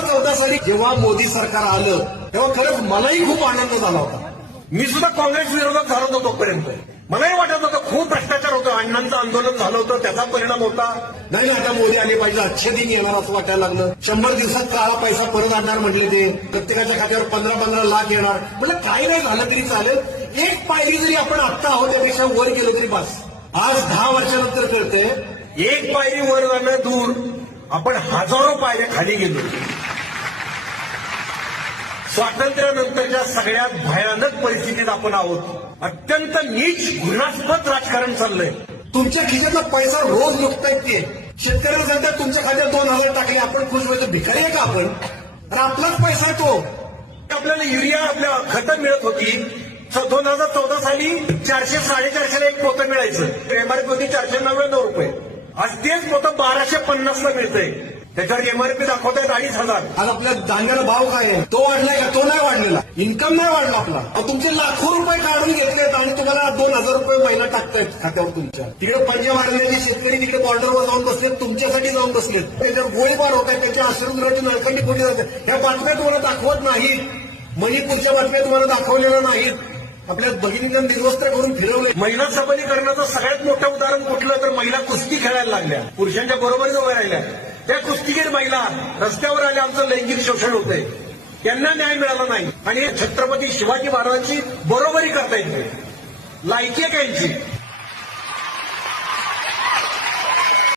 2014 साली जेव्हा मोदी सरकार आलं तेव्हा खरंच मलाही खूप आनंद झाला होता. मी सुद्धा काँग्रेस विरोधात झालो होतो तोपर्यंत. मलाही वाटत होतं खूप भ्रष्टाचार होतं, अण्णांचं आंदोलन झालं होतं, त्याचा परिणाम होता. नाही आता मोदी आले पाहिजे, अच्छे दिन येणार असं वाटायला लागलं. 100 दिवसात काळा पैसा परत आणणार म्हटले ते, प्रत्येकाच्या खात्यावर 15-15 लाख येणार. म्हणजे काही नाही झालं तरी चालेल, एक पायरी जरी आपण आत्ता आहोत त्यापेक्षा वर गेलो तरी बस. आज 10 वर्षानंतर कळतंय एक पायरी वर जाणं दूर, आपण हजारो पायऱ्या खाली गेलो. स्वातंत्र्यानंतरच्या सगळ्यात भयानक परिस्थितीत आपण आहोत. अत्यंत नीच घृणास्पद राजकारण चाललंय. तुमच्या खिशातला पैसा रोज लुटतायत ते. शेतकऱ्याला सध्या तुमच्या खात्यात 2,000 टाकले, आपण खुश व्हायचं? भिकारी आहे का आपण? अरे आपलाच पैसा आहे तो. आपल्याला युरिया आपल्या खतं मिळत होती 2014 साली 400-450 एक पोतं मिळायचं. एमआरपी होती 499 रुपये. आज तेच पोतं 1250 ला मिळतंय. त्याच्यावर एमआरपी दाखवतायत 2,500. आज आपल्या धान्याला भाव काय आहे? तो वाढलाय का? तो नाही वाढलेला. इन्कम नाही वाढला आपला. तुमचे लाखो रुपये काढून घेतलेत आणि तुम्हाला 2,000 रुपये महिना टाकतायत खात्यावर तुमच्या. तिकडे पंजा वाढलेले शेतकरी तिकडे बॉर्डरवर जाऊन बसलेत, तुमच्यासाठी जाऊन बसलेत. त्याच्यावर गोळीबार होत आहे, त्यांच्या आश्रमगृहाची नळकंडी फोडली जाते. ह्या बातम्या तुम्हाला दाखवत नाहीत. मणिपूरच्या बातम्या तुम्हाला दाखवलेल्या नाहीत. आपल्या भगिनींना निर्वस्त्र करून फिरवले. महिला सबलीकरणाचं सगळ्यात मोठं उदाहरण कुठलं तर महिला कुस्ती खेळायला लागल्या, पुरुषांच्या बरोबरीच उभ्या राहिल्या. त्या कुस्तीगीर महिला रस्त्यावर आल्या, आमचं लैंगिक शोषण होतंय, त्यांना न्याय मिळाला नाही आणि छत्रपती शिवाजी महाराजांची बरोबरी करता येते. लायकी आहे त्यांची.